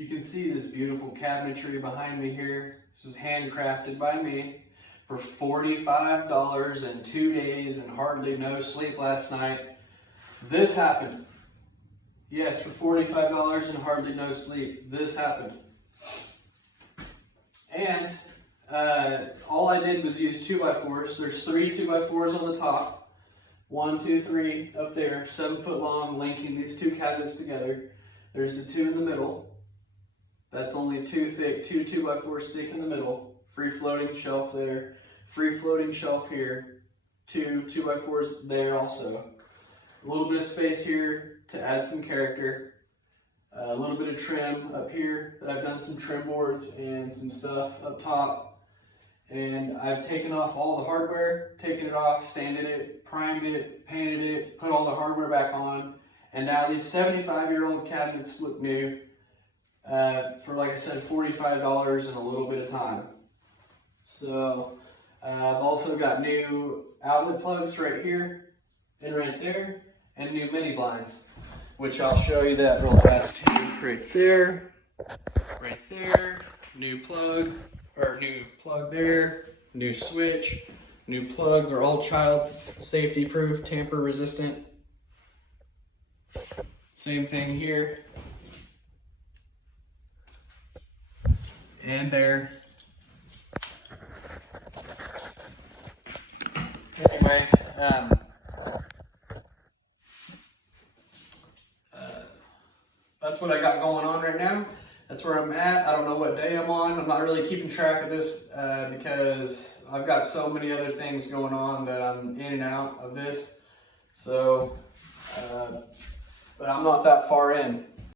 You can see this beautiful cabinetry behind me here. This was handcrafted by me for $45 in 2 days and hardly no sleep last night. This happened. Yes, for $45 and hardly no sleep. This happened. And all I did was use 2x4s. There's 3 2x4s on the top. 1, 2, 3 up there, 7 foot long, linking these two cabinets together. There's the 2 in the middle. That's only 2 thick, 2 2x4s stick in the middle. Free floating shelf there. Free floating shelf here. 2 2x4s there also. A little bit of space here to add some character. A little bit of trim up here that I've done some trim boards and some stuff up top. And I've taken off all the hardware, taken it off, sanded it, primed it, painted it, put all the hardware back on. And now these 75-year-old cabinets look new for, like I said, $45 in a little bit of time. So I've also got new outlet plugs right here and right there, and new mini blinds, which I'll show you that real fast too. Right there, new plug there, new switch, new plug. They're all child safety proof, tamper resistant. Same thing here. And there. Anyway, that's what I got going on right now. That's where I'm at. I don't know what day I'm on. I'm not really keeping track of this because I've got so many other things going on that I'm in and out of this. So, but I'm not that far in.